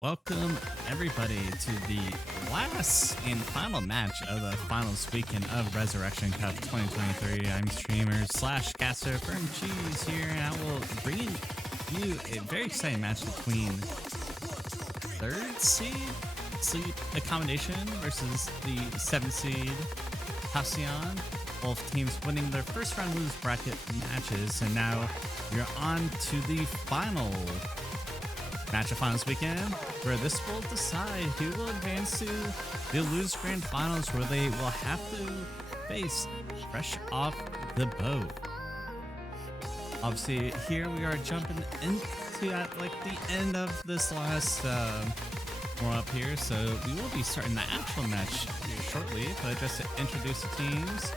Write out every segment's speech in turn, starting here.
Welcome everybody to the last and final match of the finals weekend of Resurrection Cup 2023. I'm streamer slash caster Firm Cheese here, and I will bring you a very exciting match between third seed Sleep Accommodation versus the 7th seed Halcyon. Both teams winning their first round lose bracket matches, and now you're on to the final match of finals weekend, where this will decide who will advance to the lose grand finals, where they will have to face fresh off the boat. Obviously, here we are jumping into at like the end of this last warm-up here, so we will be starting the actual match here shortly. But just to introduce the teams,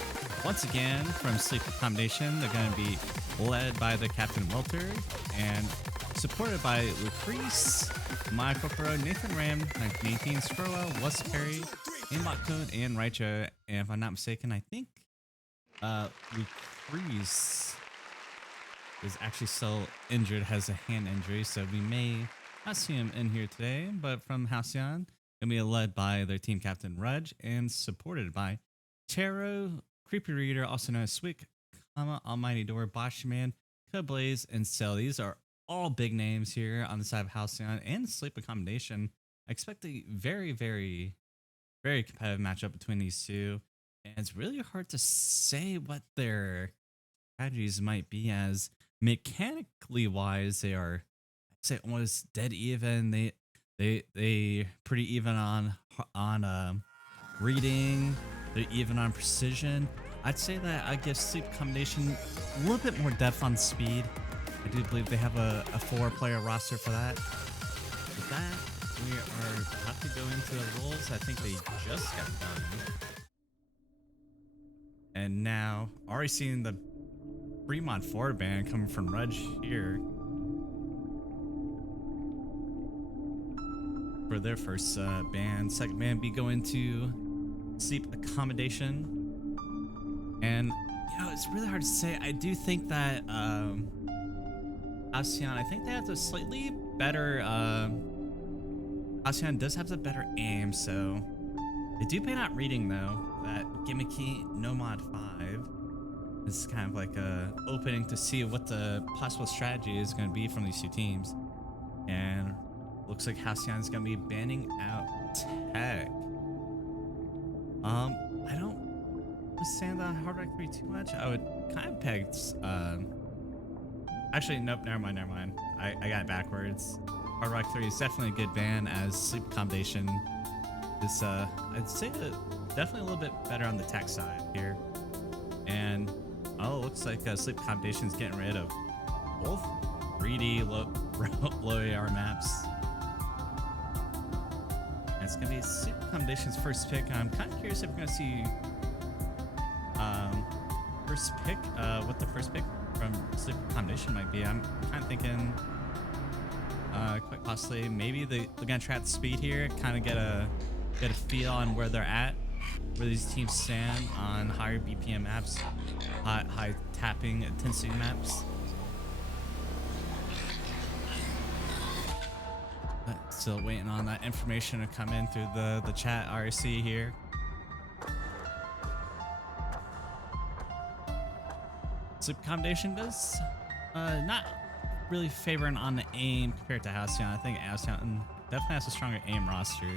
once again from Sleep Accommodation, they're going to be led by the Captain Welter and supported by Lucrece, Michael Pro, Nathan Ram, 1918, Scroa, Wes Perry, Aimbot Code, and Raicha. And if I'm not mistaken, I think Lucrece is actually still injured, has a hand injury, so we may not see him in here today. But from Halcyon, gonna be led by their team captain Rudge and supported by Taro, Creepy Reader, also known as Swick, Almighty Door, Boshman, Kablaze, and Cell. These are all big names here on the side of Halcyon and Sleep Accommodation. I expect a very, very, very competitive matchup between these two. And it's really hard to say what their strategies might be, as mechanically wise, they are, I'd say, almost dead even. They pretty even on reading. They're even on precision. I'd say that I give Sleep Accommodation a little bit more depth on speed. I do believe they have a 4-player roster for that. With that, we are about to go into the rules. I think they just got done. And now, already seeing the Fremont forward band coming from Rudge here for their first band. Second band be going to Sleep Accommodation. And, you know, it's really hard to say. I do think that Halcyon, I think they have a slightly better, Halcyon does have the better aim, so they do pay not reading though. That gimmicky Nomad 5 is kind of like a opening to see what the possible strategy is going to be from these two teams. And looks like Halcyon is going to be banning out Tech. I don't understand the Hard Rock 3 too much. I would kind of peg actually, nope, never mind. I got it backwards. Hard Rock 3 is definitely a good ban, as Sleep Accommodation is, I'd say that definitely a little bit better on the tech side here. And, oh, it looks like Sleep Accommodation is getting rid of both 3D low AR maps. And it's going to be Sleep Accommodation's first pick. I'm kind of curious if we're going to see first pick, what the first pick from Sleep Accommodation might be. I'm kind of thinking quite possibly maybe they're gonna try at speed here, kind of get a feel on where they're at, where these teams stand on higher BPM maps, high tapping intensity maps. But still waiting on that information to come in through the chat RC here. Sleep Accommodation does not really favoring on the aim compared to Halcyon. I think Halcyon definitely has a stronger aim roster,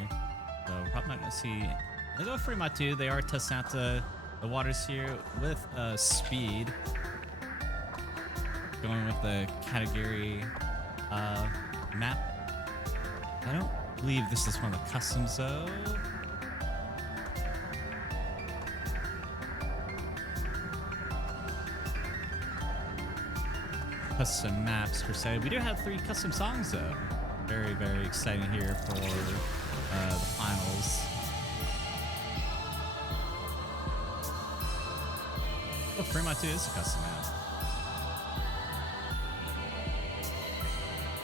so we're probably not going to see. They go Fremont too. They are testing out the waters here with speed, going with the category map. I don't believe this is one of the customs though. Custom maps per se. We do have 3 custom songs though. Very, very exciting here for the finals. Oh, Fremont 2 is a custom map.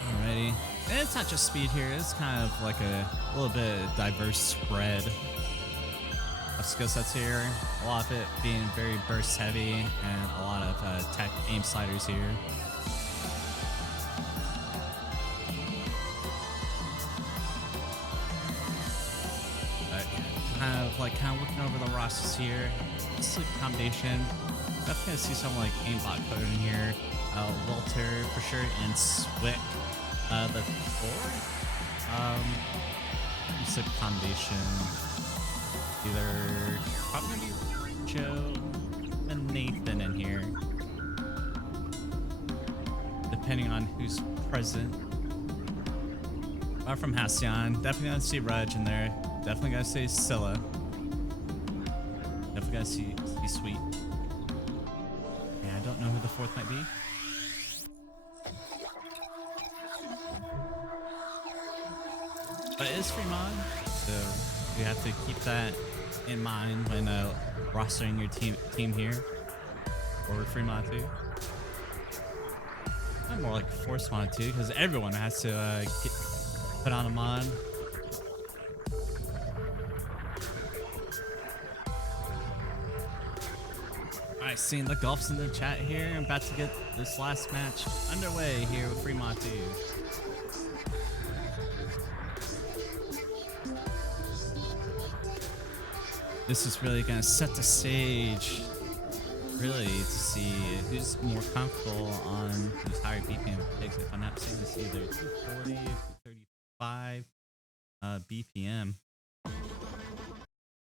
Alrighty. And it's not just speed here, it's kind of like a little bit diverse spread of skill sets here. A lot of it being very burst heavy, and a lot of tech aim sliders here. kind of looking over the rosters here. Sleep accommodation. Definitely gonna see someone like aimbot code in here. Walter for sure, and Swick. The four. Sleep accommodation. Either probably gonna be Joe and Nathan in here, depending on who's present. From Halcyon, definitely gonna see Reg in there. Definitely gonna see Scylla. Definitely gonna see Sweet. Yeah, I don't know who the fourth might be. But it is free mod, so you have to keep that in mind when rostering your team here, or free mod too. Not more like forced mod too, because everyone has to put on a mod. Alright, seeing the Gulfs in the chat here. I'm about to get this last match underway here with Fremont 2. This is really going to set the stage, really, to see who's more comfortable on these higher BPM pigs. If I'm not seeing this either 240, 235 BPM.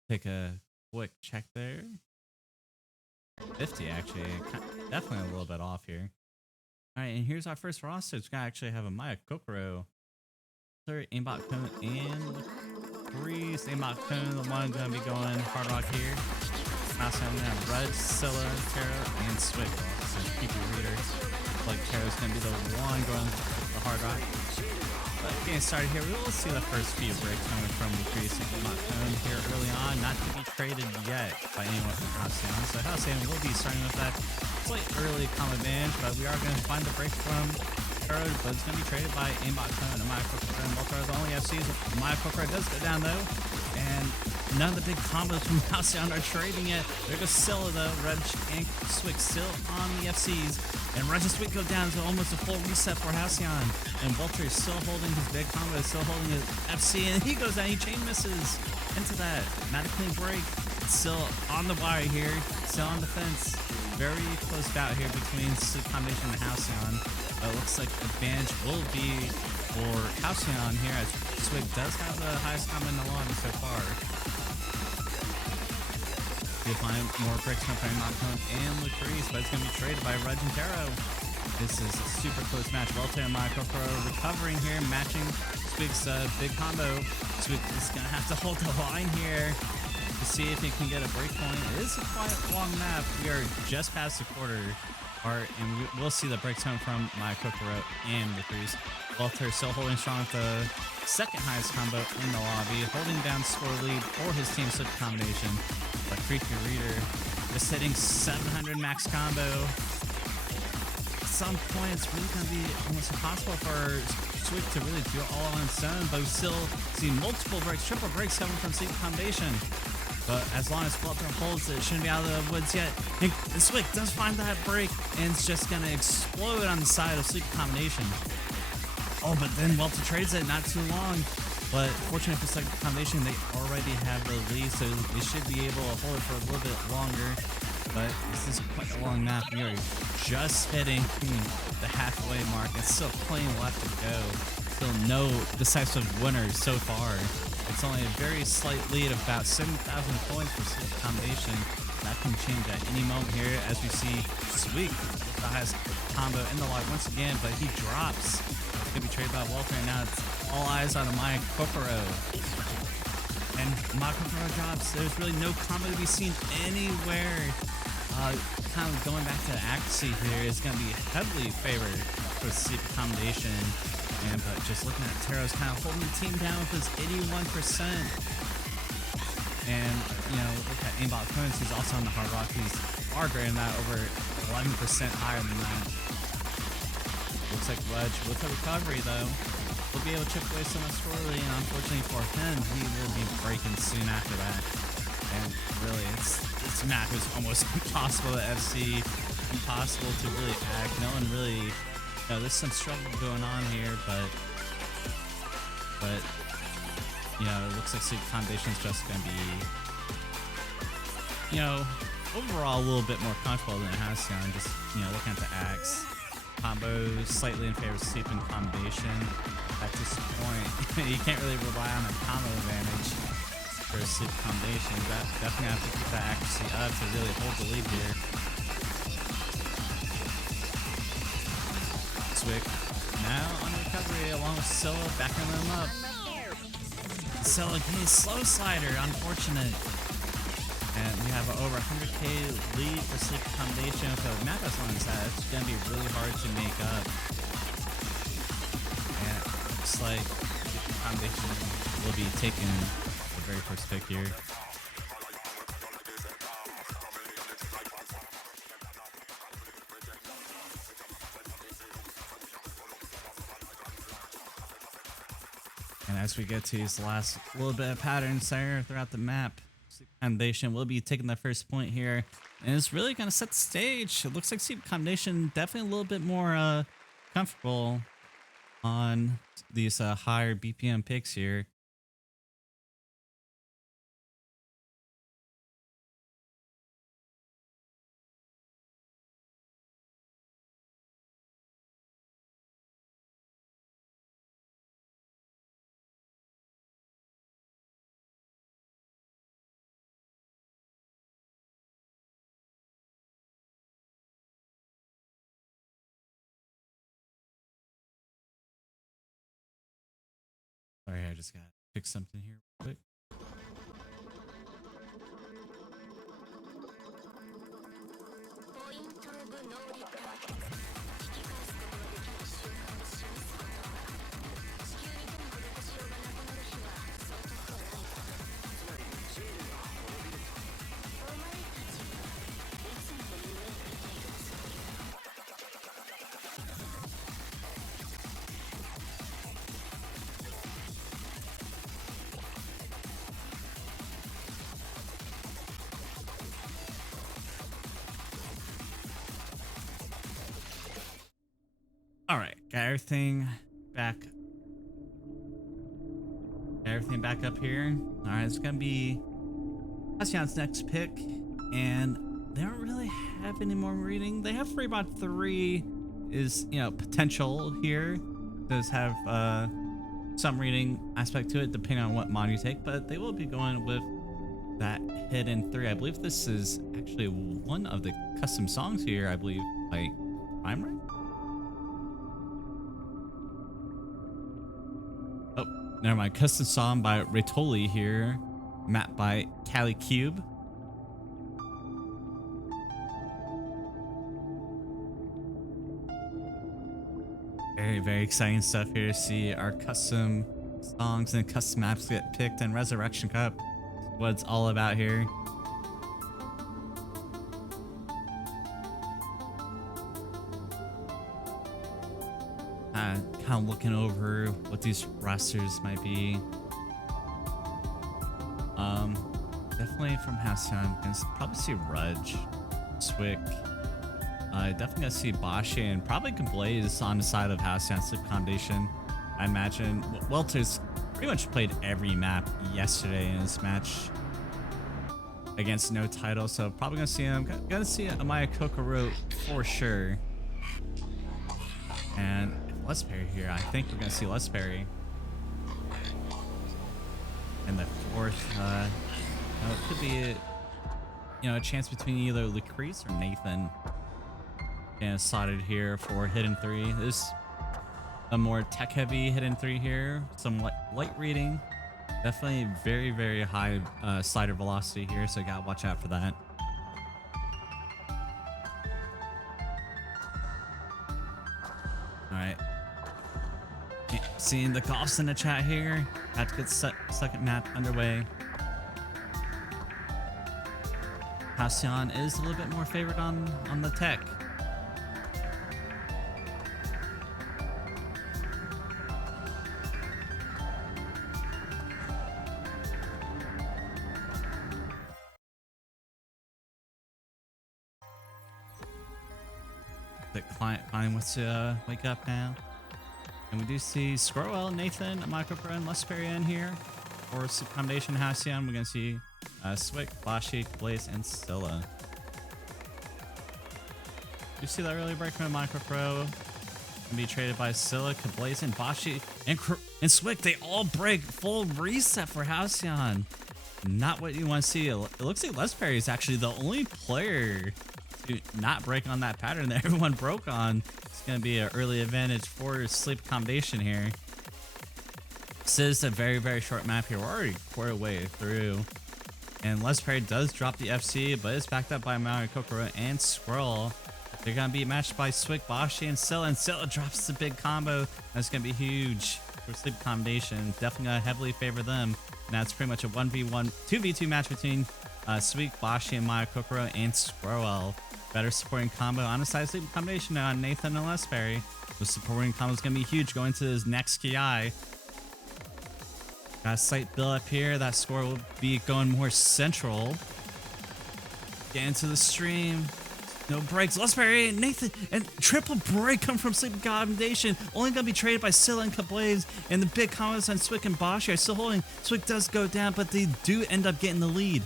Take a quick check there. 50 actually, definitely a little bit off here. All right, and here's our first roster. It's gonna actually have a Maya Kokoro, third aimbot cone, and Breeze aimbot cone. The one gonna be going hard rock here. Also, I'm gonna have Red, Scylla, Tara, and Swick. So keep your reader. Like Tara's gonna be the one going the hard rock. But getting started here, we will see the first few breaks coming from the Breeze aimbot cone here early on, not to be traded yet by anyone from Halcyon. So Halcyon will be starting with that slight early combat advantage, but we are going to find the break from Tara, but it's going to be traded by aimbot cone and Maya Kokoro, and Walter are the only FCs. Maya Kokoro does go down though, and none of the big combos from Halcyon are trading yet. There goes Scylla though. Reg and Swick still on the FCs, and Reg and Swick go down to almost a full reset for Halcyon, and Walter is still holding his big combo, is still holding his FC, and he goes down, he chain misses into that. Not a clean break. It's still on the wire here, still on the fence. Very close bout here between Sleep Combination and Halcyon. It looks like advantage will be for Halcyon here, as Swick does have the highest combo in the lobby so far. You'll find more breaks from Nocturne and Lucrece, but it's going to be traded by Reg and Taro. This is a super close match. Walter and Maya Kokoro recovering here, matching Swick's big combo. Swick is going to have to hold the line here to see if he can get a break point. It is a quite long map. We are just past the quarter part, and we'll see the breaks come from Maya Kokoro and Lucrece. Walter still holding strong with the second highest combo in the lobby, holding down score lead for his team Slip combination. But Creepy Reader is hitting 700 max combo. At some point, it's really going to be almost impossible for Swick to really do it all on its own, but we still see multiple breaks, triple breaks coming from Sleep Combination. But as long as Walter holds it, shouldn't be out of the woods yet. And Swick does find that break, and it's just going to explode on the side of Sleep Combination. Oh, but then Walter trades it, not too long. But fortunately for Sleep Combination, they already have the lead, so they should be able to hold it for a little bit longer. But this is quite a long map. We are just hitting the halfway mark. It's still plenty left to go. Still no decisive winners so far. It's only a very slight lead of about 7,000 points for Sleep Combination. That can change at any moment here, as we see Sweet with the highest combo in the log once again, but he drops. It's going to be traded by Walter, and now it's all eyes on Maya Kokoro. And Maya Kokoro drops. There's really no combo to be seen anywhere. Kind of going back to the accuracy here is going to be heavily favored for Sleep Combination. But just looking at Taro's kind of holding the team down with his 81%. And, you know, look at aimbot opponents, he's also on the hard rock. He's far greater than that, over 11% higher than that. Looks like Reg with a recovery, though, will be able to chip away so much squirrely, and unfortunately for him, he will be breaking soon after that. And really, this map is almost impossible to FC, impossible to really act. No one really, you know, there's some struggle going on here, but It looks like Sleep Foundation's just gonna be, overall a little bit more comfortable than Halcyon. Just, looking at the axe. Combos slightly in favor of Sleep and Accommodation. At this point, you can't really rely on a combo advantage for Sleep Accommodation. That definitely have to keep that accuracy up to really hold the lead here. Swick now on recovery along with Scylla backing them up. Scylla getting slow slider, unfortunate. And we have over 100k lead for Sleep Accommodation. So map as long as that, it's going to be really hard to make up. And it looks like Sleep Accommodation will be taking the very first pick here. And as we get to these last little bit of patterns there throughout the map, Sleep Foundation will be taking the first point here. And it's really going to set the stage. It looks like Sleep Foundation definitely a little bit more comfortable on these higher BPM picks here. Sorry, I just got to fix something here real quick. All right, got everything back. Up here. All right, it's gonna be Halcyon's next pick, and they don't really have any more reading. They have Freebot 3 is potential here. Does have some reading aspect to it depending on what mod you take, but they will be going with that hidden 3. I believe this is actually one of the custom songs here. I believe by Primer. Oh, never mind. Custom song by Retoli here, mapped by Cali Cube. Very, very exciting stuff here to see our custom songs and custom maps get picked in Resurrection Cup. What it's all about here. Kind of looking over what these rosters might be. Definitely from Halcyon, gonna probably see Rudge, Swick. Definitely gonna see Bashi and probably Blaze on the side of Halcyon Sleep Foundation. I imagine Welter's pretty much played every map yesterday in this match against no title, so probably gonna see him. Gonna see Amaya Kokoro for sure. And Les Perry here, I think we're gonna see Les Perry. And the fourth, it could be a chance between either Lucrece or Nathan. And slotted here for hidden 3. There's a more tech heavy hidden 3 here. Some light reading. Definitely very, very high slider velocity here, so you gotta watch out for that. All right. Seeing the coughs in the chat here. Have to get second map underway. Halcyon is a little bit more favored on the tech. The client finally wants to wake up now. And we do see Scrowell, Nathan, Micropro, and Lesperia in here. for Sleep Accommodation Halcyon, we're going to see Swick, Bashi, Blaze, and Scylla. You see that early break from Micro Pro? Can be traded by Scylla, Blaze, and Bashi, and Swick. They all break. Full reset for Halcyon. Not what you want to see. It looks like Lesperry is actually the only player to not break on that pattern that everyone broke on. It's going to be an early advantage for Sleep Accommodation here. This is a very, very short map here. We're already quarter way through. And Lesperry does drop the FC, but it's backed up by Maui, Kokoro, and Squirrel. They're going to be matched by Swick, Bashi, and Scylla drops the big combo. That's going to be huge for Sleep Accommodation. Definitely going to heavily favor them. Now it's pretty much a 1v1, 2v2 match between Swick, Bashi, and Maya Kokoro, and Squirrel. Better supporting combo on the side of Sleep Accommodation on Nathan and Lesperry. The supporting combo is going to be huge going to his next KI. Got a slight build up here. That score will be going more central. Get into the stream. No breaks. Lesperry, Nathan, and triple break come from Sleep Accommodation. Only going to be traded by Scylla and Kablaze. And the big combos on Swick and Bashi are still holding. Swick does go down, but they do end up getting the lead.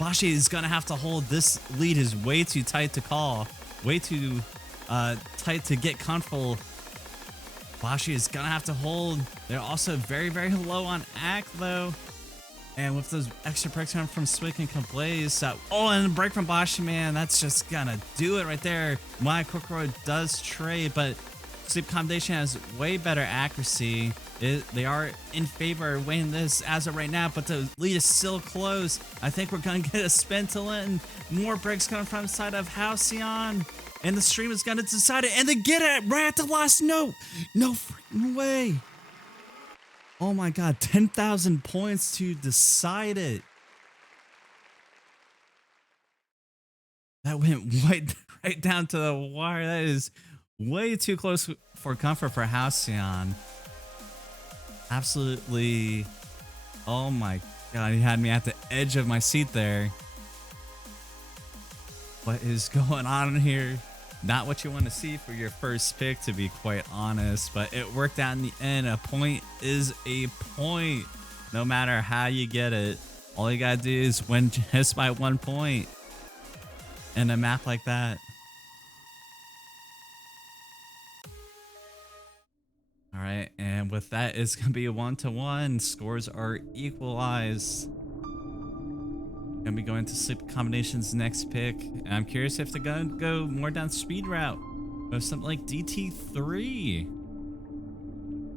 Bashi is going to have to hold. This lead is way too tight to call. Way too tight to get comfortable. Bashi is going to have to hold. They're also very, very low on AC, though. And with those extra breaks from Swick and Kablaze, oh, and a break from Bashi, man, that's just going to do it right there. Maya Kokoro does trade, but Sleep Accommodation has way better accuracy. They are in favor of winning this as of right now, but the lead is still close. I think we're going to get a spin to Linton. More breaks coming from the side of Halcyon. And the stream is going to decide it. And they get it right at the last note. No freaking way. Oh my God. 10,000 points to decide it. That went right down to the wire. That is way too close for comfort for Halcyon. Absolutely. Oh my God. He had me at the edge of my seat there. What is going on here? Not what you want to see for your first pick, to be quite honest, but it worked out in the end. A point is a point, no matter how you get it. All you gotta do is win just by 1 point in a map like that. All right, and with that, it's gonna be a 1-1. Scores are equalized. Gonna be going to Sleep Accommodation's next pick. And I'm curious if they're gonna go more down speed route or something like DT3.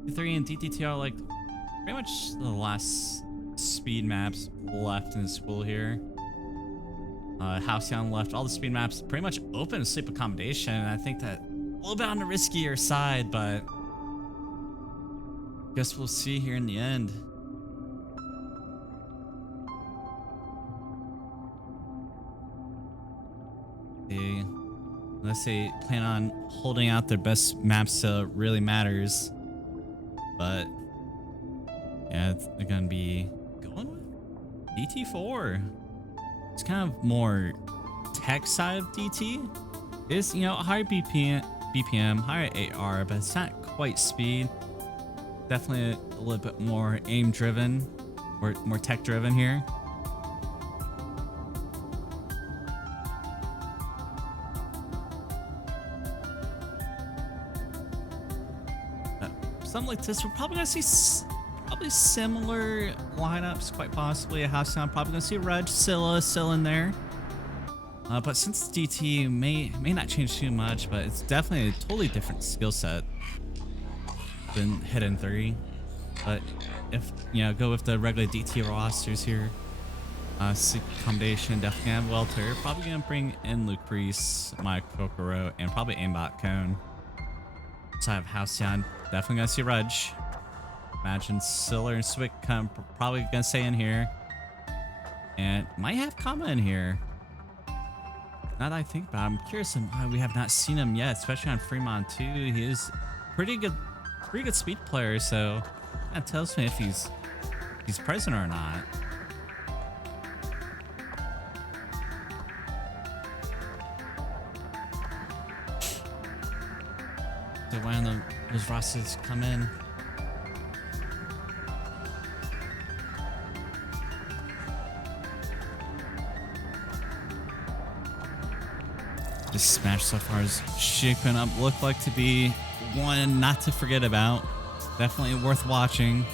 DT3 and DT2 are like pretty much the last speed maps left in this pool here. Halcyon left all the speed maps pretty much open to Sleep Accommodation. I think that a little bit on the riskier side, but guess we'll see here in the end. Unless they plan on holding out their best maps till it really matters. But yeah, they're gonna be going with DT4. It's kind of more tech side of DT. It's, you know, higher BPM, higher AR, but it's not quite speed. Definitely a little bit more aim driven, or more tech driven here. Something like this, we're probably gonna see probably similar lineups, quite possibly. A Halcyon, probably gonna see Reg, Scylla still in there. But since DT may not change too much, but it's definitely a totally different skill set than Hidden 3. But if, you know, go with the regular DT rosters here, Sleep Accommodation definitely have Welter. Probably gonna bring in Lucrece, Maya Kokoro, and probably Aimbot Cone. So I have Halcyon, definitely gonna see Rudge. Imagine Scylla and Swick probably gonna stay in here. And might have Kama in here. Now that I think about it, I'm curious why we have not seen him yet, especially on Fremont too. He is pretty good speed player, so that tells me if he's present or not. So when those rosters come in. This match so far is shaping up look like to be one not to forget about. Definitely worth watching.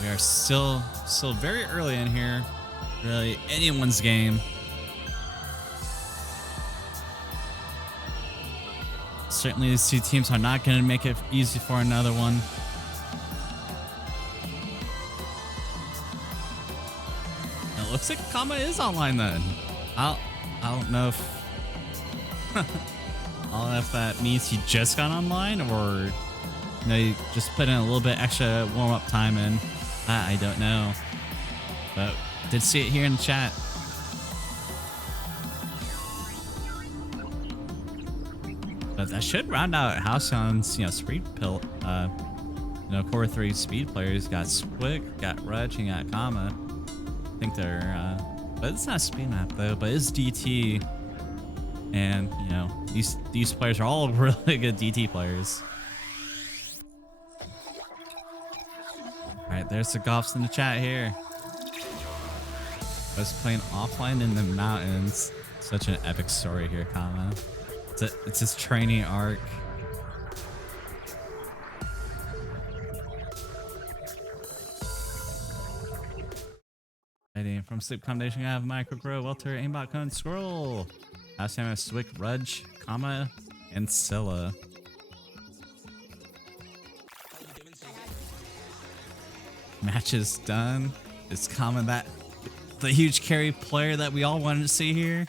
We are still very early in here. Really anyone's game. Certainly these two teams are not going to make it easy for another one. It looks like Kama is online then. I don't know if I don't know if that means he just got online or you know he just put in a little bit extra warm-up time in. I don't know. But did see it here in the chat. But that should round out Halcyon's, speed pill. Core 3 speed players got Squick, got Rudge, and got Kama. I think they're, but it's not a speed map though, but it's DT. And, these players are all really good DT players. Alright, there's the golfs in the chat here. I was playing offline in the mountains. Such an epic story here, Kama. It's his training arc. From Sleep Accommodation, I have Micro Grow, Welter, Aimbot, Cone, Squirrel. Last time I have Swick, Rudge, Kama, and Scylla. Match is done. It's Kama, the huge carry player that we all wanted to see here.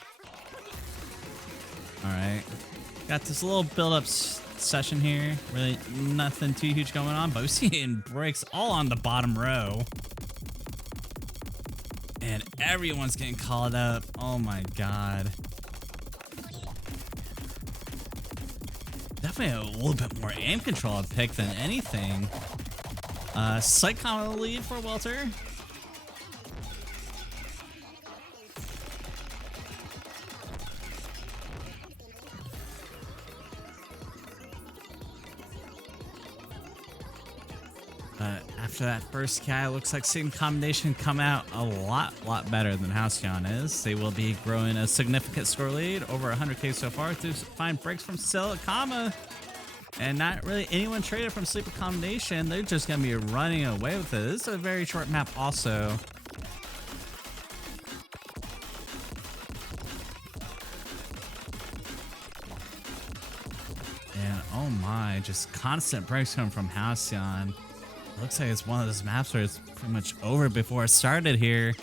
Alright. Got this little build-up session here. Really nothing too huge going on, but we're seeing breaks all on the bottom row. And everyone's getting called up. Oh my god. Definitely a little bit more aim control pick than anything. Slight Kama lead for Welter. After that first guy, looks like Sleep Accommodation come out a lot better than Halcyon is. They will be growing a significant score lead, over 100k so far, to find breaks from Scylla, Kama, and not really anyone traded from Sleep Accommodation. They're just going to be running away with it. This is a very short map also. And oh my, just constant breaks coming from Halcyon. Looks like it's one of those maps where it's pretty much over before it started here.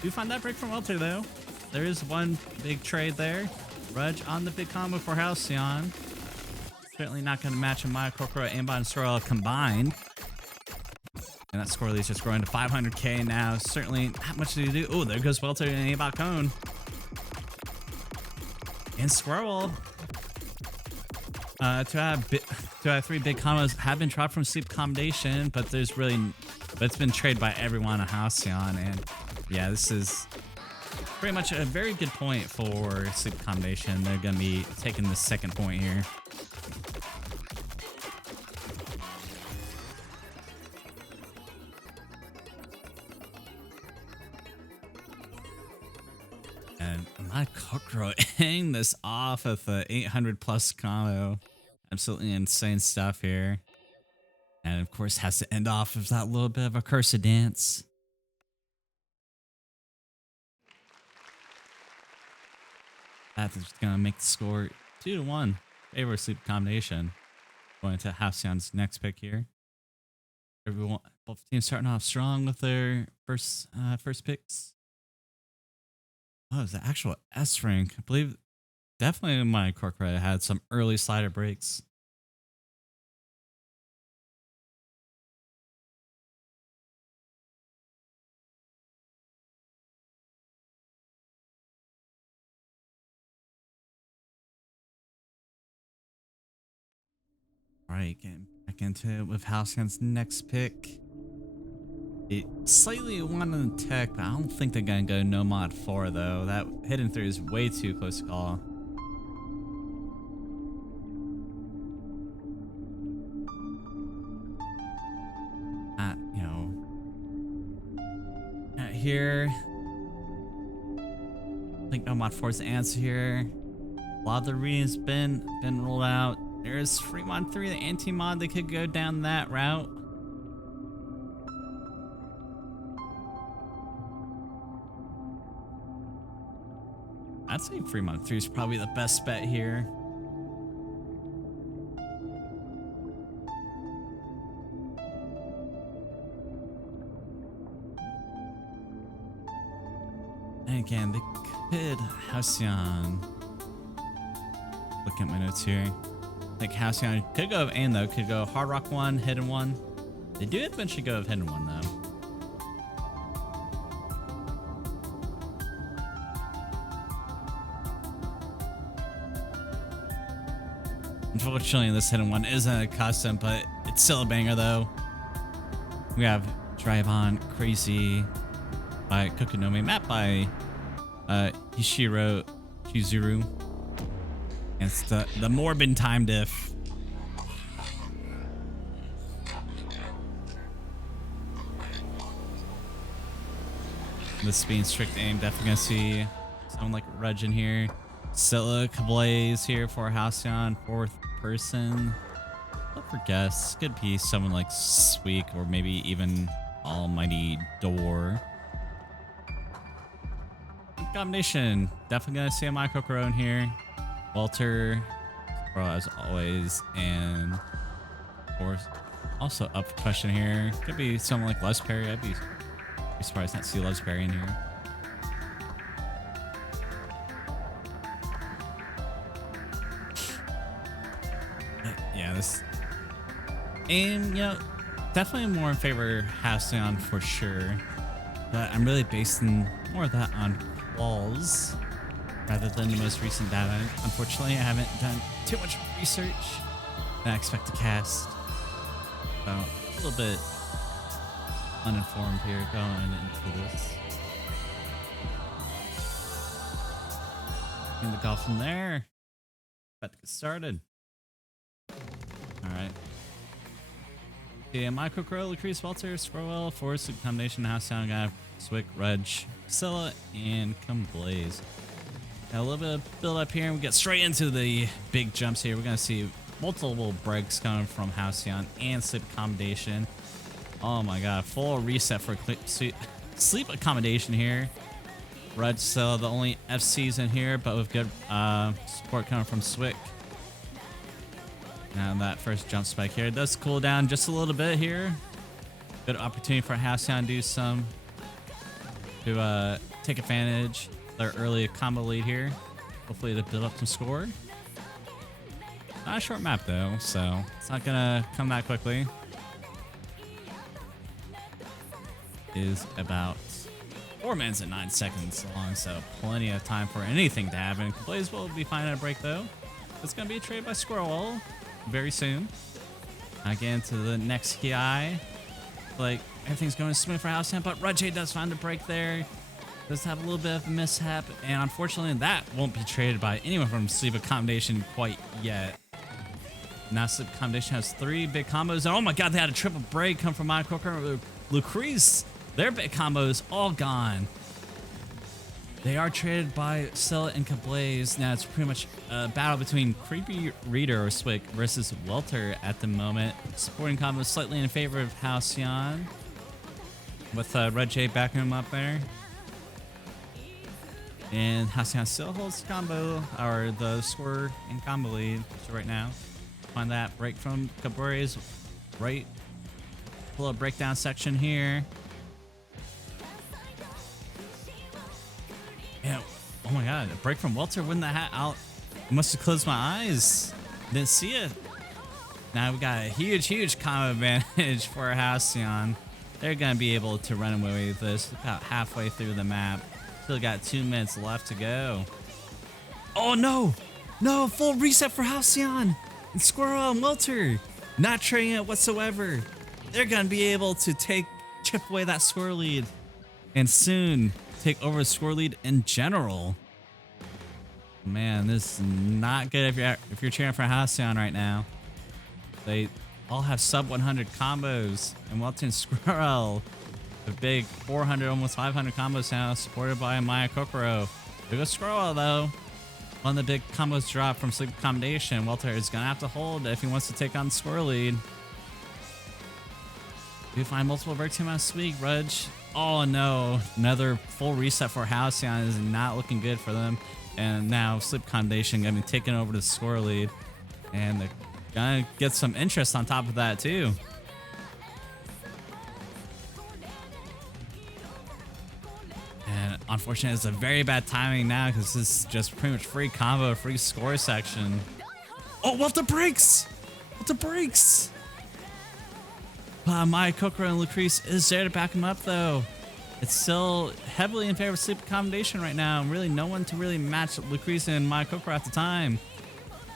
Do find that break from Welter though. There is one big trade there. Rudge on the big combo for Halcyon. Certainly not going to match a Maya, Kokoro, Aimbot, and Sorrel combined. And that score lead is just growing to 500k now. Certainly not much to do. Oh, there goes Welter and Aimbot Cone. And Squirrel. To have 3 big combos have been dropped from Sleep Accommodation, but it's been traded by everyone on Halcyon, and yeah, this is pretty much a very good point for Sleep Accommodation. They're gonna be taking the second point here. And my Kokoro ending this off of the 800 plus combo. Absolutely insane stuff here. And of course has to end off with that little bit of a cursed dance. That's going to make the score 2-1. Favor Sleep Accommodation. Going to Halcyon's next pick here. Both teams starting off strong with their first picks. Oh, it's the actual S rank. I believe definitely my Corkra had some early slider breaks. All right, getting back into it with Halcyon's next pick. It slightly one on the tech, but I don't think they're gonna go no mod 4 though. That hidden 3 is way too close to call. here. I think no mod 4's the answer here. A lot of the readings been rolled out. There's Fremont 3, the anti-mod. They could go down that route. I'd say Fremont 3 is probably the best bet here. And again, they could halcyon. Look at my notes here. I think halcyon could go of Ain though. Could go Hard Rock 1, Hidden 1. They do eventually go of Hidden 1 though. Unfortunately, this Hidden 1 isn't a custom, but it's still a banger though. We have Drive On Crazy by Kokonomi, map by Hishiro Chizuru. And it's the Morbid time diff. This being strict aim, definitely gonna see someone like Reg in here. Scylla Blaze here for Halcyon, 4th person. Look for guests. Could be someone like Sweek or maybe even Almighty Door. Combination. Definitely gonna see a Micro Crow in here. Walter, Bro, as always, and of course, also up for question here. Could be someone like Les Perry. I'd be surprised not to see Les Perry in here. Yeah, this aim, you know, definitely more in favor of Halcyon for sure, but I'm really basing more of that on quals rather than the most recent data. Unfortunately, I haven't done too much research that I expect to cast, so a little bit uninformed here going into this. And the golf from there. About to get started. Alright. Yeah, Micro Crow, Lucrease, Walter, Squirrel, Force, Combination, Halcyon, Guy, Swick, Reg, Scylla, and Blaze. Got a little bit of build up here, and we get straight into the big jumps here. We're going to see multiple breaks coming from Halcyon and Sleep Accommodation. Oh my god, full reset for Sleep Accommodation here. Reg, Scylla, the only FCs in here, but with good support coming from Swick. Now that first jump spike here does cool down just a little bit here. Good opportunity for Halcyon to take advantage of their early combo lead here. Hopefully to build up some score. Not a short map though, so it's not gonna come that quickly. Is about 4 minutes and 9 seconds long, so plenty of time for anything to happen. Blaze will be finding a break though. It's gonna be a trade by Squirrel very soon. Again to the next KI. Like everything's going smooth for Halcyon, but Rudjay does find a break there. Does have a little bit of a mishap, and unfortunately that won't be traded by anyone from Sleep Accommodation quite yet. Now Sleep Accommodation has 3 big combos, and oh my god, they had a triple break come from Micro Lucrease. Their big combos all gone. They are traded by Scylla and Blaze. Now it's pretty much a battle between Creepy Reader or Swick versus Welter at the moment. Supporting combos slightly in favor of Halcyon, with Red J backing him up there. And Halcyon still holds the combo, or the score and combo lead right now. Find that break from Cabrera's right below breakdown section here. Yeah, oh my god, a break from Welter, win the hat out. Must have closed my eyes. Didn't see it. Now we got a huge combo advantage for Halcyon. They're gonna be able to run away with this about halfway through the map. Still got 2 minutes left to go. Oh no! No, full reset for Halcyon! And Squirrel and Welter not trading it whatsoever. They're gonna be able to chip away that score lead, and soon take over the score lead in general. Man, this is not good if you're cheering for Halcyon right now. They all have sub 100 combos, and Welter and Squirrel The big 400, almost 500 combos now, supported by Maya Kokoro. Big scroll though. On the big combos drop from Sleep Accommodation. Welter is gonna have to hold if he wants to take on the score lead. We find multiple break team last week. Rudge. Oh no, another full reset for Halcyon is not looking good for them. And now Sleep Accommodation gonna be taking over the score lead. And they're gonna get some interest on top of that too. And unfortunately, it's a very bad timing now because this is just pretty much free combo, free score section. Oh, Welter breaks! Welter breaks! Maya Kokoro and Lucrece is there to back him up though. It's still heavily in favor of Sleep Accommodation right now. Really no one to really match Lucrece and Maya Kokoro at the time.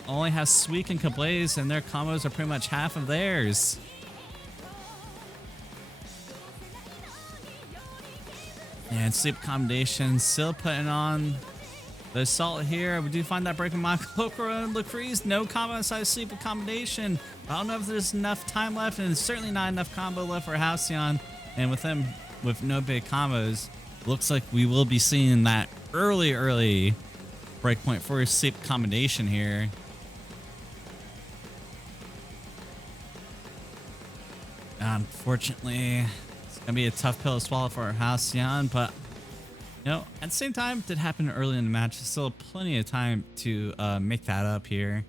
Only has Sweek and Kablaze, and their combos are pretty much half of theirs. And Sleep Accommodation still putting on the assault here. We do find that breaking Maya Kokoro and Lucrece. No combo inside Sleep Accommodation. I don't know if there's enough time left, and there's certainly not enough combo left for Halcyon. And with them, with no big combos, looks like we will be seeing that early breakpoint for Sleep Accommodation here. Unfortunately, it's gonna be a tough pill to swallow for Halcyon, but you know, at the same time, it did happen early in the match. There's still plenty of time to make that up here.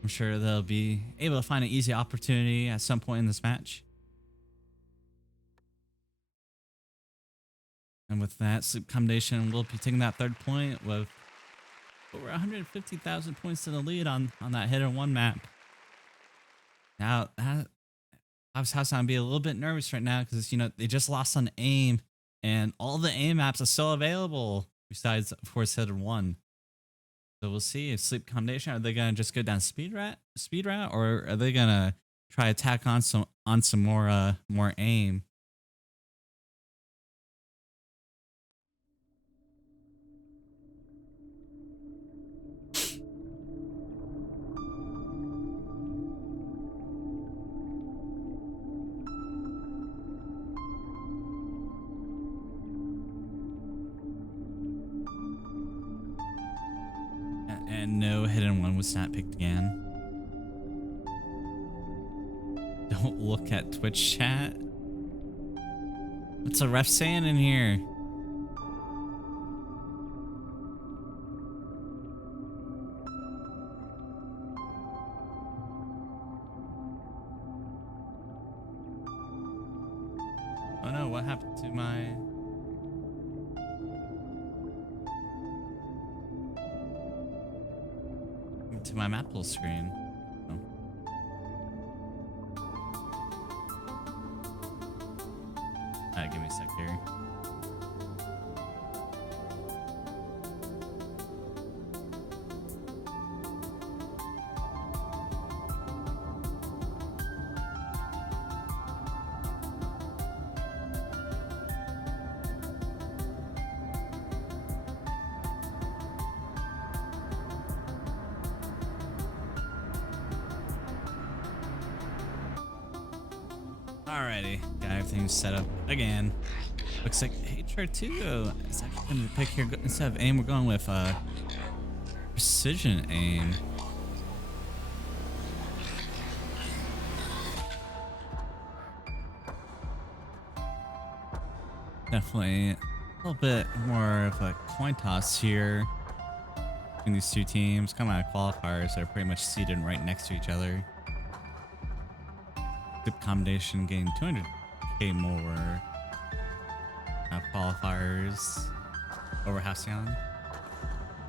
I'm sure they'll be able to find an easy opportunity at some point in this match. And with that, Sleep Accommodation will be taking that third point with over 150,000 points to the lead on that hit-and-one map. Now, Halcyon be a little bit nervous right now because, you know, they just lost on aim, and all the aim maps are still available besides, of course, hit-and-one. So we'll see if Sleep Accommodation, are they gonna just go down speed route, or are they gonna try to tack on some more aim? And no, hit-and-one was not picked again. Don't look at Twitch chat. What's the ref saying in here? Oh no, what happened to my... to my map pool screen? Oh. Give me a sec here. Alrighty, got everything set up again. Looks like HR2 is actually going to pick here. Instead of aim, we're going with precision aim. Definitely a little bit more of a coin toss here between these two teams. Coming out of qualifiers, they're pretty much seated right next to each other. Sleep Accommodation gained 200k more qualifiers over Halcyon.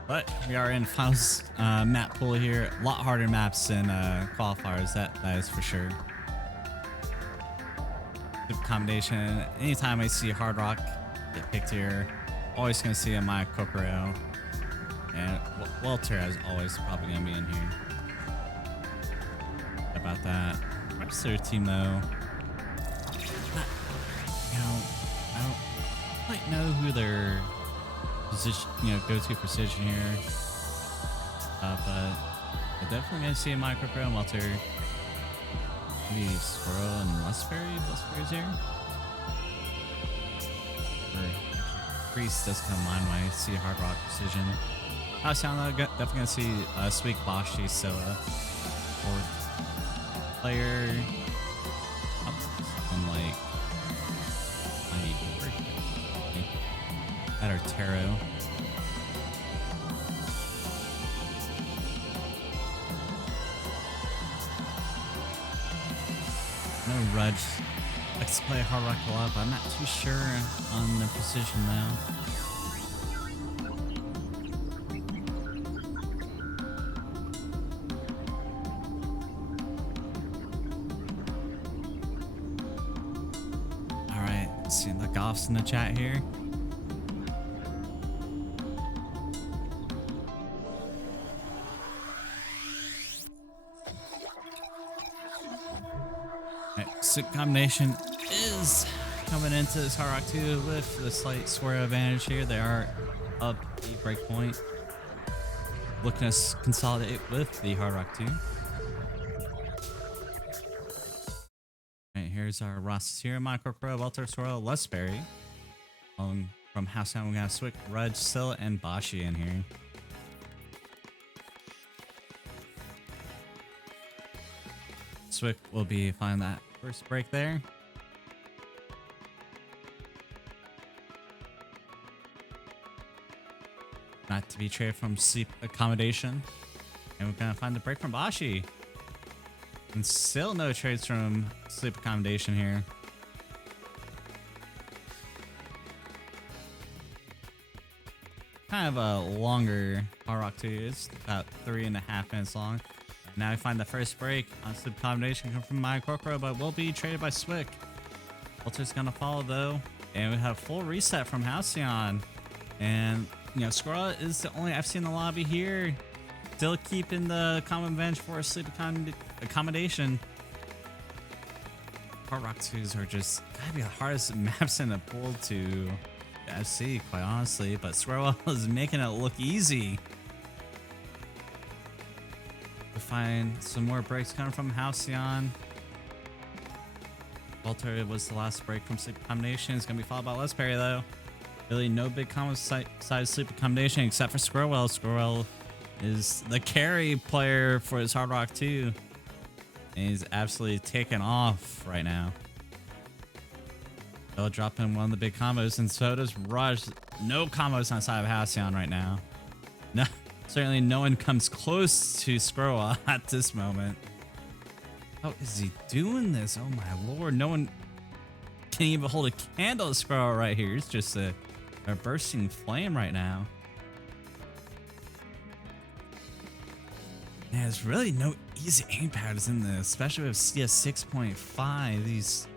But we are in finals map pool here. A lot harder maps than qualifiers, that is for sure. Sleep Accommodation. Anytime I see Hard Rock get picked here, always gonna see a Maya Kokoro. And Welter is always probably gonna be in here. About that. Rest of their team though, you know, I don't quite know who their position, go-to precision here. But I'm definitely gonna see a Maya Kokoro and Welter. Maybe Squirrel and Lustberry's here. or Priest does come mine when I see Hard Rock Precision. Halcyon, though, definitely gonna see Sweet Bashi, so fourth player. I'm like at our tarot. No Rudge likes to play Hard Rock a lot, but I'm not too sure on the precision though. Alright, seeing the Goffs in the chat here. Soup combination is coming into this Hard Rock 2 with the slight square advantage here. They are up the break point. Looking to consolidate with the Hard Rock 2. Alright, here's our rosters here. Micro Crow, Welter, Swirl, Lustberry. From Halcyon, we got Swick, Rudge, Sill, and Bashi in here. Swick will be finding that first break there. Not to be traded from Sleep Accommodation. And we're gonna find the break from Bashi. And still no trades from Sleep Accommodation here. Kind of a longer Hard Rock 2. It's about 3.5 minutes long. Now we find the first break on Sleep Combination come from My Corcro, but will be traded by Swick. Walter's gonna follow though, and we have full reset from Halcyon. And you know, Squirrel is the only FC in the lobby here, still keeping the common bench for Sleep Accommodation. Hard Rock 2s are just gotta be the hardest maps in the pool to FC, quite honestly. But Squirrel is making it look easy. To find some more breaks coming from Halcyon. Walter was the last break from Sleep Accommodation. It's going to be followed by Lustberry though. Really no big combo size Sleep Accommodation except for Squirrel. Squirrel is the carry player for his Hard Rock 2. And he's absolutely taken off right now. They'll drop in one of the big combos, and so does Rush. No combos on the side of Halcyon right now. No. Certainly no one comes close to Squirrel at this moment. How is he doing this? Oh my lord. No one can even hold a candle to Squirrel right here. It's just a bursting flame right now. Yeah, there's really no easy aim patterns in this, especially with CS 6.5. These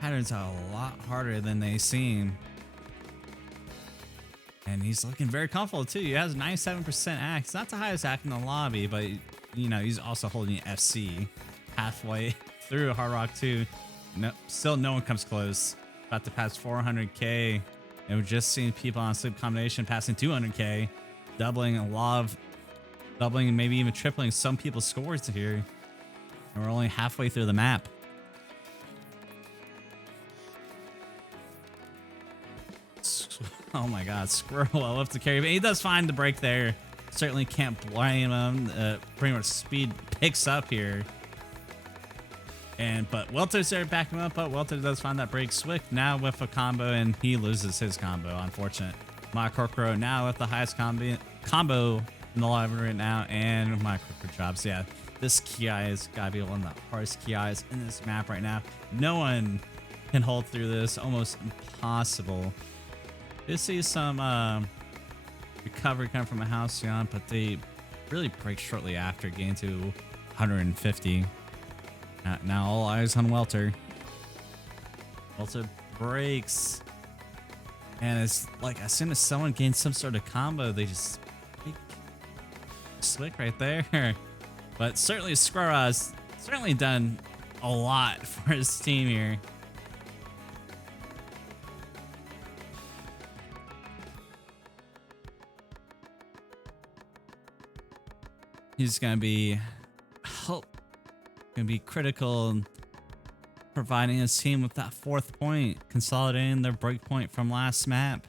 patterns are a lot harder than they seem. And he's looking very comfortable too. He has 97% axe. Not the highest axe in the lobby, but you know, he's also holding FC halfway through Hard Rock 2. No, still no one comes close. About to pass 400k. And we're just seeing people on Sleep Combination passing 200k. Doubling a lot of, doubling, maybe even tripling some people's scores here. And we're only halfway through the map. Oh my god, Squirrel will have to carry, but he does find the break there. Certainly can't blame him. Pretty much speed picks up here. But Welter's there backing him up, but Welter does find that break. Swick now with a combo, and he loses his combo. Unfortunate. My Corcro now with the highest combo in the lobby right now, and my Corcro drops. Yeah, this Ki has got to be one of the hardest Ki's in this map right now. No one can hold through this. Almost impossible. You see some recovery coming from a Halcyon, but they really break shortly after getting to 150. Now all eyes on Welter. Welter breaks. And it's like as soon as someone gains some sort of combo, they just Swick right there. But certainly Squirrel has certainly done a lot for his team here. He's gonna be critical providing his team with that 4th point, consolidating their break point from last map.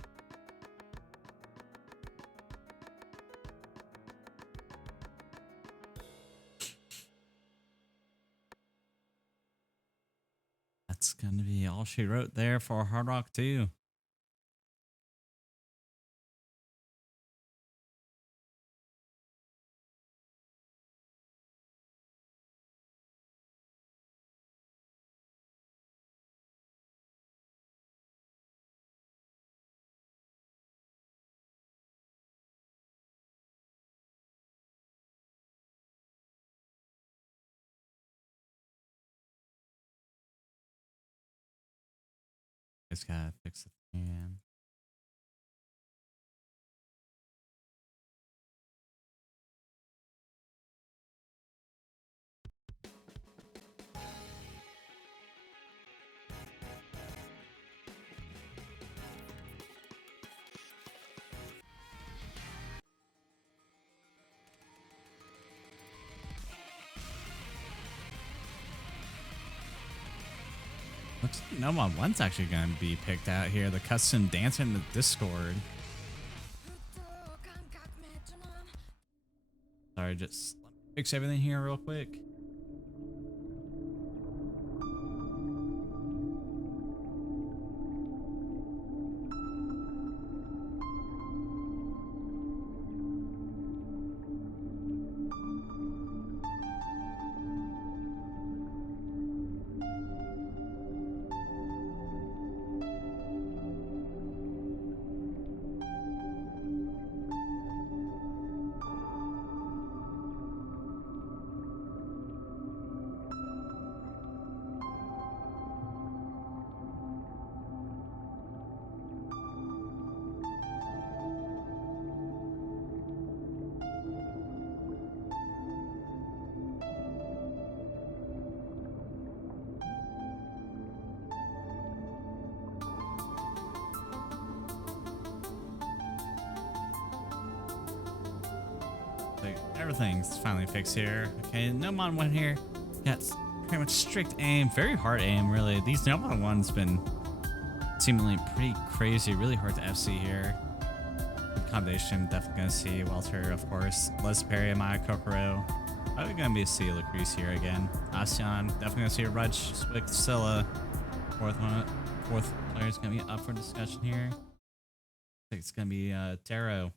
That's going to be all she wrote there for Hard Rock 2. Just gotta fix the fan. Looks like No Mod 1's actually going to be picked out here. The custom dancer in the Discord. Sorry, just fix everything here real quick. Like, everything's finally fixed here. Okay, No Mod 1 here. Got pretty much strict aim, very hard aim, really. These No Mod 1's been seemingly pretty crazy, really hard to FC here. Accommodation, definitely gonna see Welter, of course. Les Perry, Maya Kokoro. Probably gonna be a C. Lacrease here again. Accommodation, definitely gonna see a Rudge, Swick, Scylla. Fourth player's gonna be up for discussion here. I think it's gonna be Taro.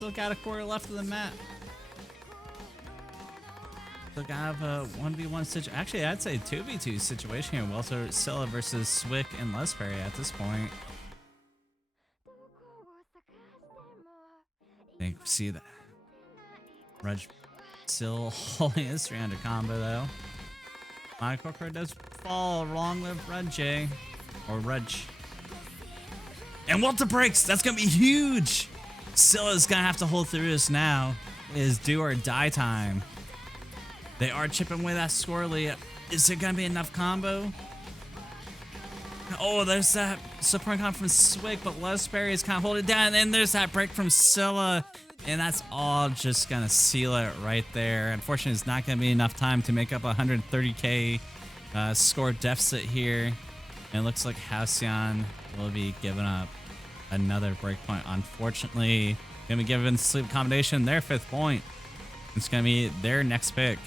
Still got a quarter left of the map. Still got a 1v1 situation. Actually, I'd say 2v2 situation here. Welter Scylla versus Swick and Lesperry at this point. I think we see that. Rudge still holding his 300 combo though. My Kokoro does fall along with Rudge. Or Rudge. And Welter breaks! That's gonna be huge! Scylla's gonna have to hold through this now. It is do or die time. They are chipping away that squirrely. Is there gonna be enough combo? Oh, there's that support combo from Swick, but Lesperry is kind of holding it down. And then there's that break from Scylla. And that's all just gonna seal it right there. Unfortunately, it's not gonna be enough time to make up a 130k score deficit here. And it looks like Halcyon will be giving up another breakpoint. Unfortunately, gonna be giving Sleep Accommodation their 5th point. It's gonna be their next pick.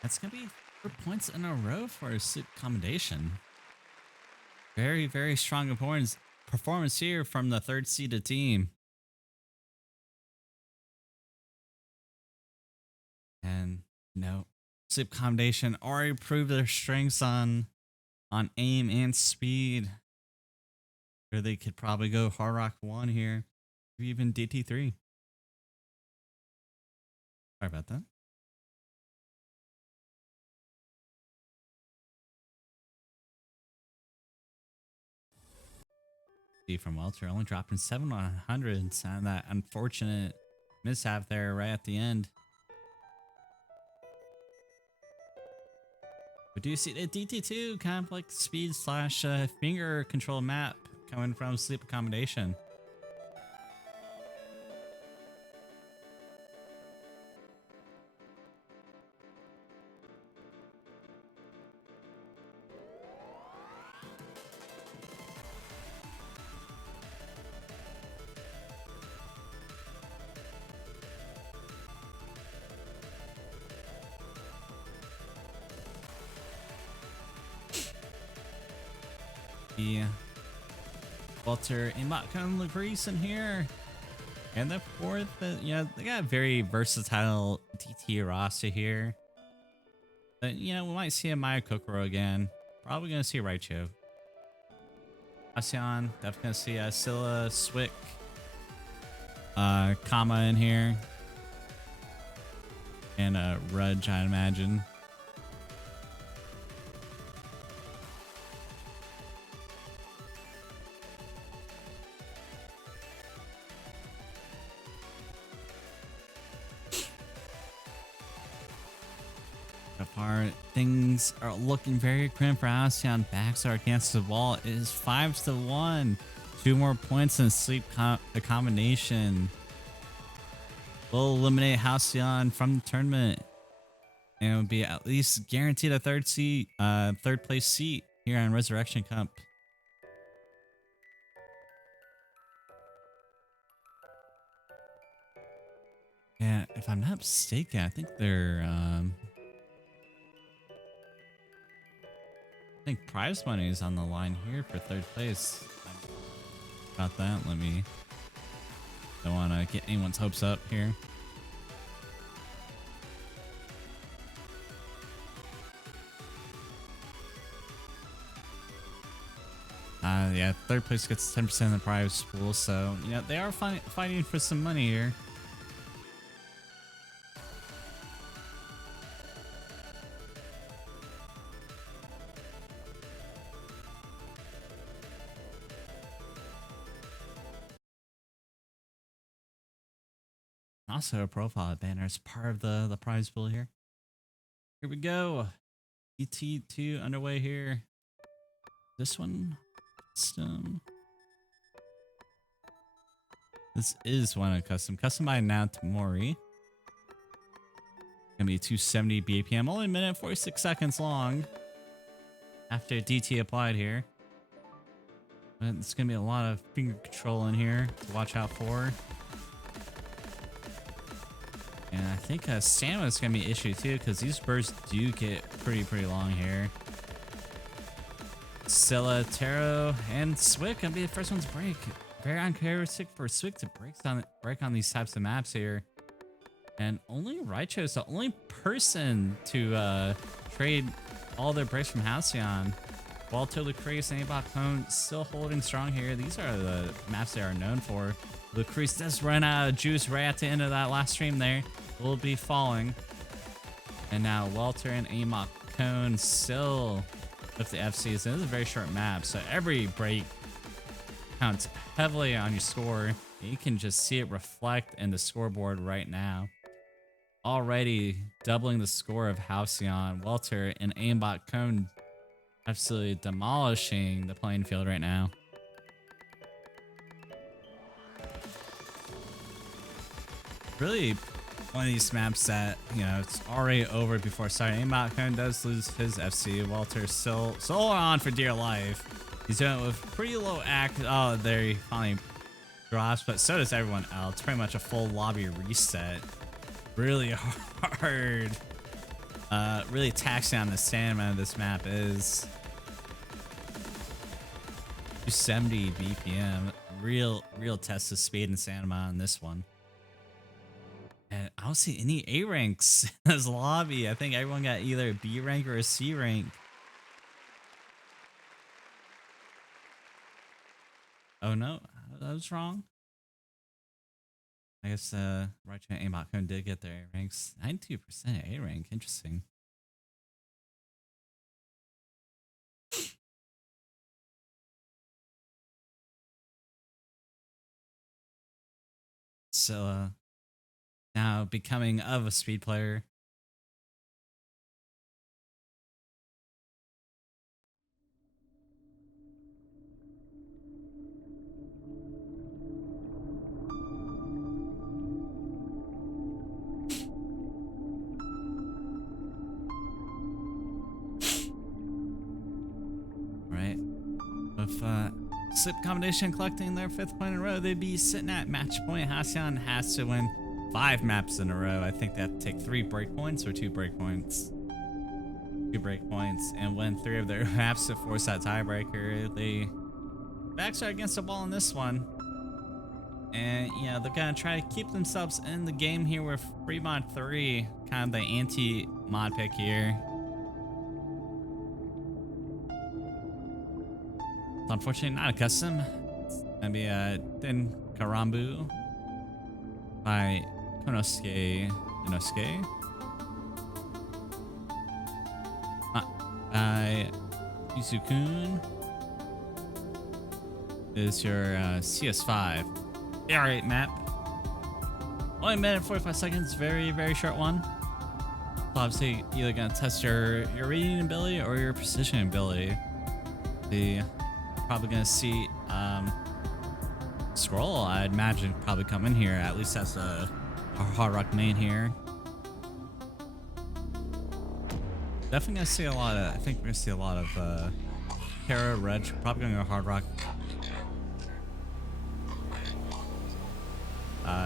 That's gonna be 4 points in a row for Sleep Accommodation. Very, very strong performance here from the 3rd seeded team. And no, Sleep Accommodation already proved their strengths on aim and speed. Or they could probably go Hard Rock 1 here, or even DT3. Sorry about that. From Welter only dropping 7 on 100 and that unfortunate mishap there right at the end. We do see the DT2 kind of like speed slash finger control map coming from Sleep Accommodation. Welter and Motcon Lagrease in here. And the 4th, they got a very versatile DT roster here. But, we might see a Maya Kokoro again. Probably going to see Raicho. Halcyon, definitely going to see Scylla, Swick, Kama in here. And Rudge, I'd imagine. Things are looking very grim for Halcyon. Backs are against the wall. It is 5-1. 2 more points in Sleep Accommodation. Will eliminate Halcyon from the tournament. And it will be at least guaranteed a 3rd place seat here on Resurrection Cup. Yeah, if I'm not mistaken, I think they're I think prize money is on the line here for 3rd place. About that, don't want to get anyone's hopes up here. Yeah, 3rd place gets 10% of the prize pool, so they are fighting for some money here. Also a profile banner as part of the prize pool here. Here we go. ET2 underway here. This one custom. This is one of custom by now to Mori. Gonna be 270 BPM, only a minute 46 seconds long after DT applied here. But it's gonna be a lot of finger control in here to watch out for. And I think stamina is going to be an issue too, because these bursts do get pretty long here. Scylla, Taro, and Swick gonna be the first ones to break. Very uncharacteristic for Swick to break on these types of maps here. And only Raicho is the only person to trade all their breaks from Halcyon. Walter, Lucrece, and Abot Cone still holding strong here. These are the maps they are known for. Lucrece does run out of juice right at the end of that last stream there. Will be falling. And now Walter and Amok Cone still with the FCs. This is a very short map, so every break counts heavily on your score. You can just see it reflect in the scoreboard right now. Already doubling the score of Halcyon, Walter, and Aimbot Cone absolutely demolishing the playing field right now. Really one of these maps that, you know, it's already over before starting. Aimbot Cone does lose his FC. Walter's still on for dear life. He's doing it with pretty low act. Oh, there he finally drops, but so does everyone else. Pretty much a full lobby reset. Really hard. Really taxing on the stamina this map is. 270 BPM. Real test of speed and stamina on this one. And I don't see any A ranks in this lobby. I think everyone got either a B rank or a C rank. Oh no, that was wrong. I guess Raicho and Aimbot Cone did get their A ranks. 92% A rank, interesting. So now becoming of a speed player. Right. With Slip Accommodation collecting their 5th point in a row, they'd be sitting at match point. Halcyon has to win 5 maps in a row. I think they have to take 3 breakpoints or 2 breakpoints. 2 breakpoints and win 3 of their maps to force that tiebreaker. They backs are against the wall in this one. And, you know, they're going to try to keep themselves in the game here with free mod 3, kind of the anti-mod pick here. Unfortunately, not a custom. It's gonna be Den Karambu by Konosuke. By Yuzukun is your CS5 AR8 map. Only a minute and 45 seconds. Very short one. So obviously, either gonna test your reading ability or your precision ability. Probably gonna see Scroll, I'd imagine, probably come in here. At least that's a Hard Rock main here. Definitely gonna see a lot of, I think we're gonna see a lot of Terra, Reg, probably gonna go Hard Rock.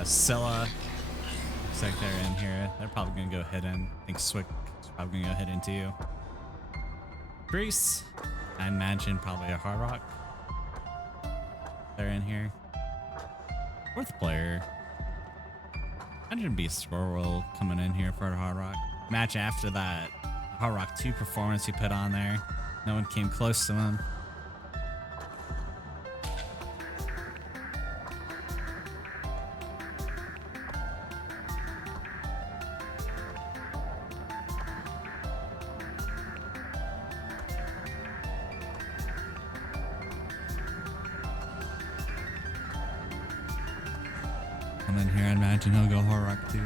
Scylla, looks like they're in here. They're probably gonna go hidden. I think Swick is probably gonna go hidden too. Grease, I imagine probably a Hard Rock. They're in here. 4th player. Imagine be Squirrel coming in here for a Hard Rock. Match after that Hard Rock 2 performance he put on there. No one came close to him. And then here, I imagine he'll go Hard Rock too.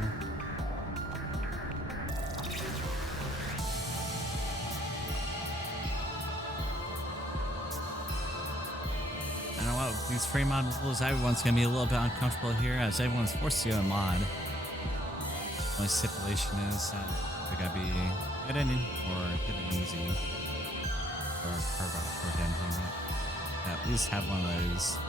I don't know what, these free mod rules, everyone's going to be a little bit uncomfortable here as everyone's forced to go mod. Only stipulation is that they got to be hidden or hidden easy. Or Hard Rock for him. At least have one of those.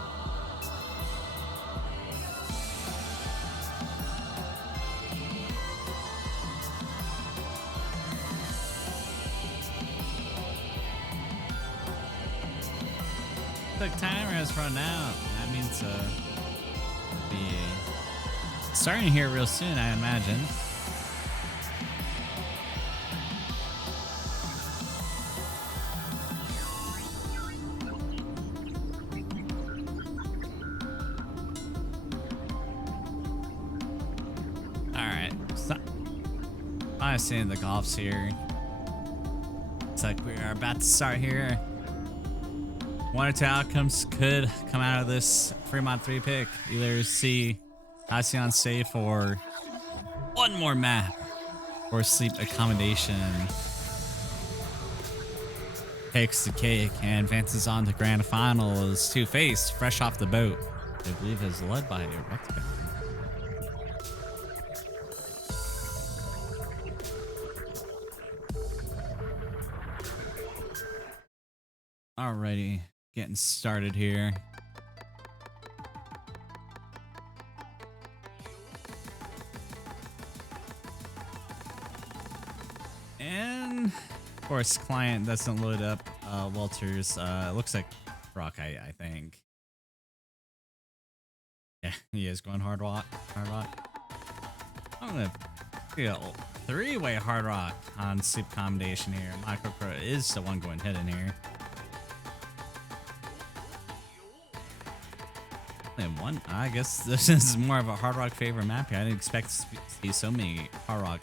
The timer has run out. That means be starting here real soon, I imagine. Alright. I'm seeing the golfs here. Looks like we are about to start here. One or two outcomes could come out of this Fremont 3 pick. Either see halcyon safe or one more map or sleep accommodation. Takes the cake and advances on to grand finals. Two-Face, fresh off the boat, I believe is led by ResCup. Alrighty, getting started here. And of course, client doesn't load up Walter's. Looks like rock, I think. Yeah, he is going hard rock. Hard rock. I'm gonna feel three-way hard rock on sleep accommodation here. Micro Pro is the one going hidden here. And one, I guess this is more of a hard rock favorite map here. I didn't expect to see so many hard rock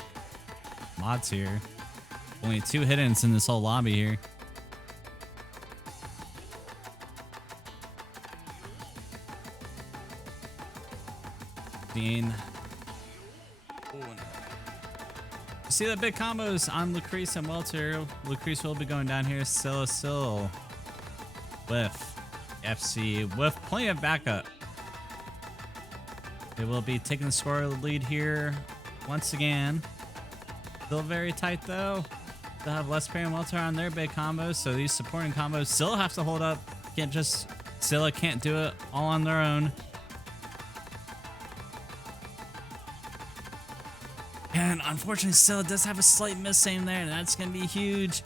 mods here. Only 2 hiddens in this whole lobby here. Dean. See the big combos on Lucrece and Welter. Lucrece will be going down here. Still with FC with plenty of backup. They will be taking the score lead here once again. Still very tight though. They'll have Lesper and Welter on their big combos, so these supporting combos still have to hold up. Can't just Scylla can't do it all on their own. And unfortunately, Scylla does have a slight miss aim there, and that's gonna be huge.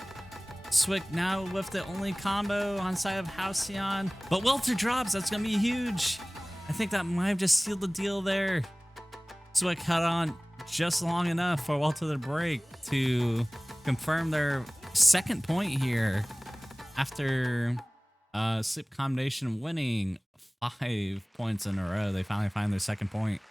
Swick now with the only combo on side of Halcyon, but Welter drops. That's gonna be huge. I think that might have just sealed the deal there. Swick held on just long enough for Welter to break to confirm their second point here after sleep accommodation winning 5 points in a row. They finally find their second point.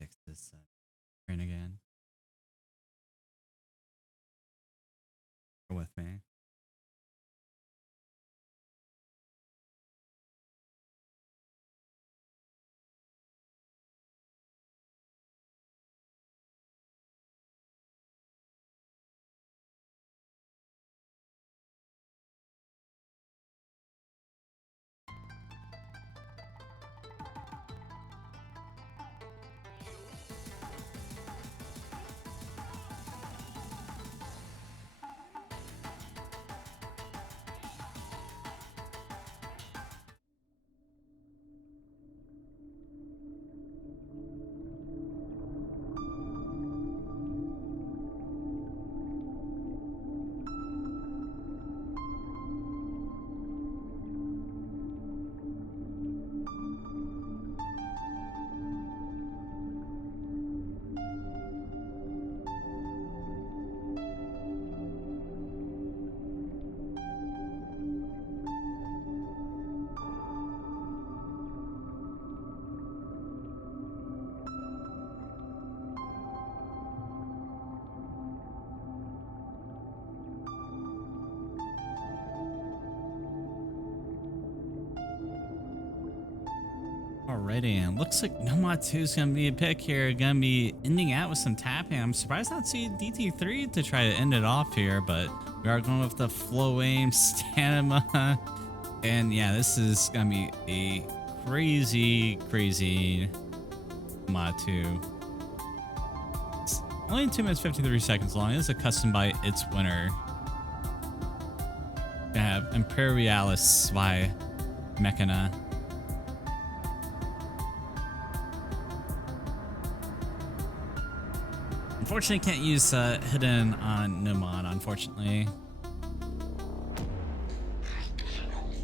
Fix this screen again. Bear with me. Alrighty, and looks like Nomad 2 is going to be a pick here. Going to be ending out with some tapping. I'm surprised not to see DT3 to try to end it off here, but we are going with the flow aim, stamina. And yeah, this is going to be a crazy Nomad 2. It's only 2 minutes 53 seconds long. It's a custom by its winner. We have Imperialis by Mechana. Unfortunately, can't use hidden on Nomad, unfortunately.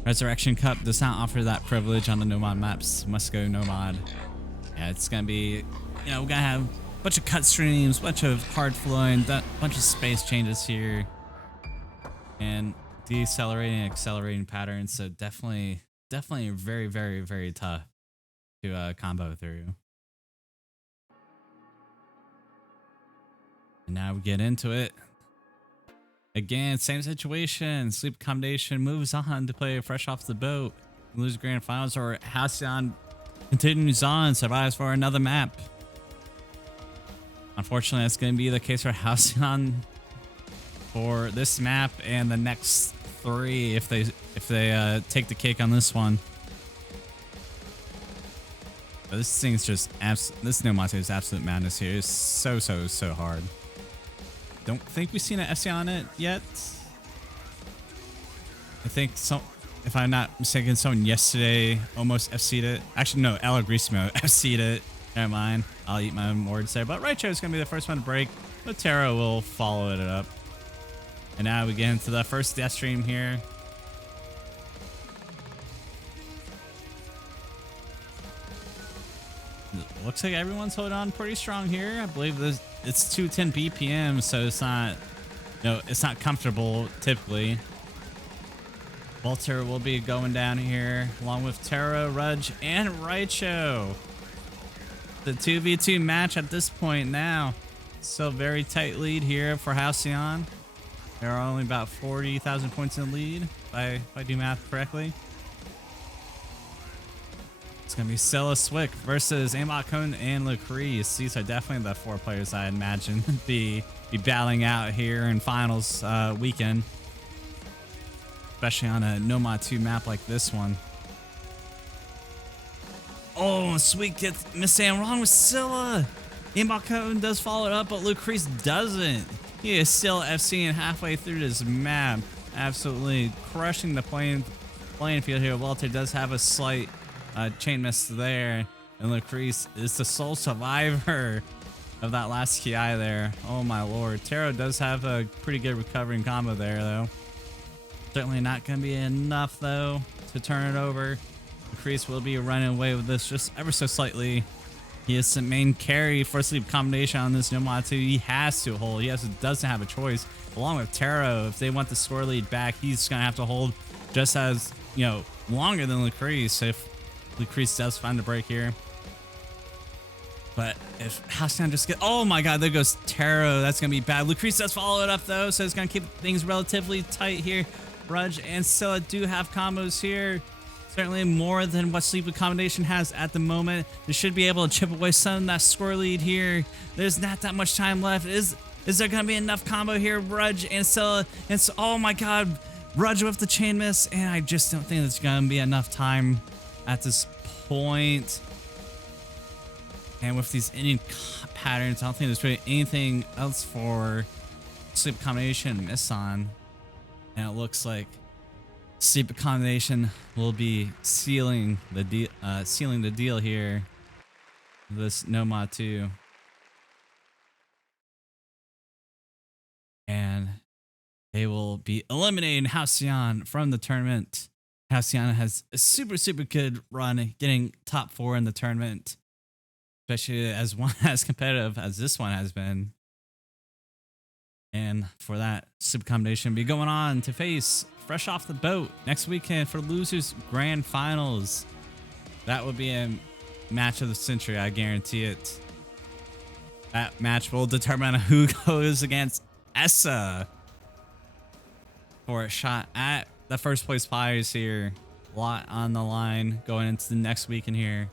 Resurrection Cup does not offer that privilege on the Nomad maps. Must go Nomad. Yeah, it's gonna be, you know, we're gonna have a bunch of cut streams, bunch of hard flowing, bunch of space changes here, and decelerating and accelerating patterns. So definitely very, very, very tough to combo through. And now we get into it. Again, same situation. Sleep Accommodation moves on to play fresh off the boat. Lose grand finals, or Halcyon continues on, survives for another map. Unfortunately, that's going to be the case for Halcyon for this map and the next 3 if they take the cake on this one. But this thing's just this Nomad is absolute madness here. It's so hard. Don't think we've seen an FC on it yet. I think so. If I'm not mistaken, someone yesterday almost FC'd it. Actually, no, El Grismo FC'd it. Never mind. I'll eat my own words there. But Raicho is going to be the first one to break. But Terra will follow it up. And now we get into the first death stream here. Looks like everyone's holding on pretty strong here. I believe it's 210 BPM, so it's not, it's not comfortable typically. Walter will be going down here along with Terra, Rudge, and Raicho. The 2v2 match at this point now. Still very tight lead here for Halcyon. There are only about 40,000 points in the lead, if I do math correctly. It's going to be Scylla Swick versus Ambot Cone and Lucrece. These are definitely the 4 players I imagine be battling out here in finals weekend. Especially on a Nomad 2 map like this one. Oh, Sweet gets Miss Sam wrong with Scylla. Ambot Cone does follow it up, but Lucrece doesn't. He is still FCing halfway through this map. Absolutely crushing the playing field here. Walter does have a slight chain miss there, and Lucrece is the sole survivor of that last KI there. Oh my lord. Terra does have a pretty good recovering combo there though. Certainly not going to be enough though to turn it over. Lucrece will be running away with this just ever so slightly. He is the main carry for Sleep Combination on this Nomad 2. He has to hold. He doesn't have a choice. Along with Terra, if they want the score lead back, he's going to have to hold just as, longer than Lucrece if Lucrece does find a break here. But if Halcyon just oh my god, there goes Terra. That's going to be bad. Lucrece does follow it up though, so it's going to keep things relatively tight here. Rudge and Scylla do have combos here. Certainly more than what Sleep Accommodation has at the moment. They should be able to chip away some of that score lead here. There's not that much time left. Is there going to be enough combo here? Rudge and Scylla. And so, oh my god, Rudge with the chain miss. And I just don't think there's going to be enough time at this point. And with these ending patterns, I don't think there's really anything else for Sleep Accommodation to miss on. And it looks like Sleep Accommodation will be sealing the deal here. This Nomad 2. And they will be eliminating Halcyon from the tournament. Halcyon has a super good run getting top 4 in the tournament. Especially as one as competitive as this one has been. And for that, Sleep Accommodation will be going on to face fresh off the boat next weekend for losers grand finals. That will be a match of the century, I guarantee it. That match will determine who goes against Essa for a shot at the first place players here. A lot on the line going into the next weekend here.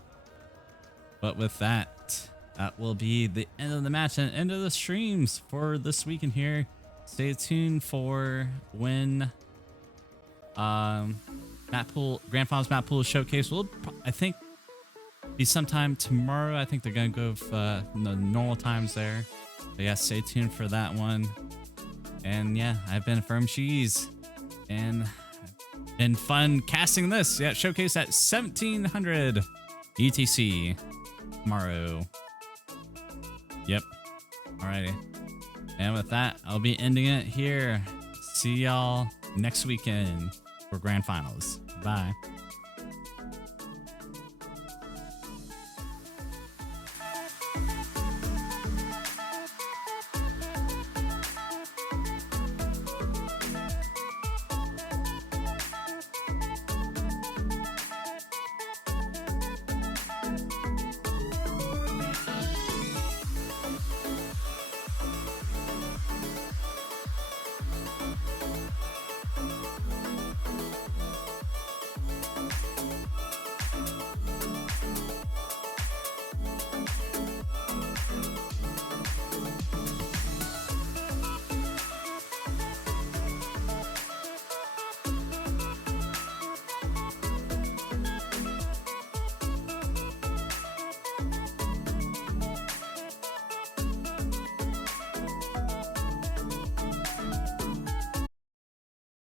But with that, that will be the end of the match and end of the streams for this weekend here. Stay tuned for when map pool grand finals map pool showcase will, I think, be sometime tomorrow. I think they're gonna go with the normal times there. But yeah, stay tuned for that one. And yeah, I've been Firm Cheese, and been fun casting this. Yeah, showcase at 1700 ETC tomorrow. Yep. Alrighty. And with that, I'll be ending it here. See y'all next weekend for grand finals. Bye.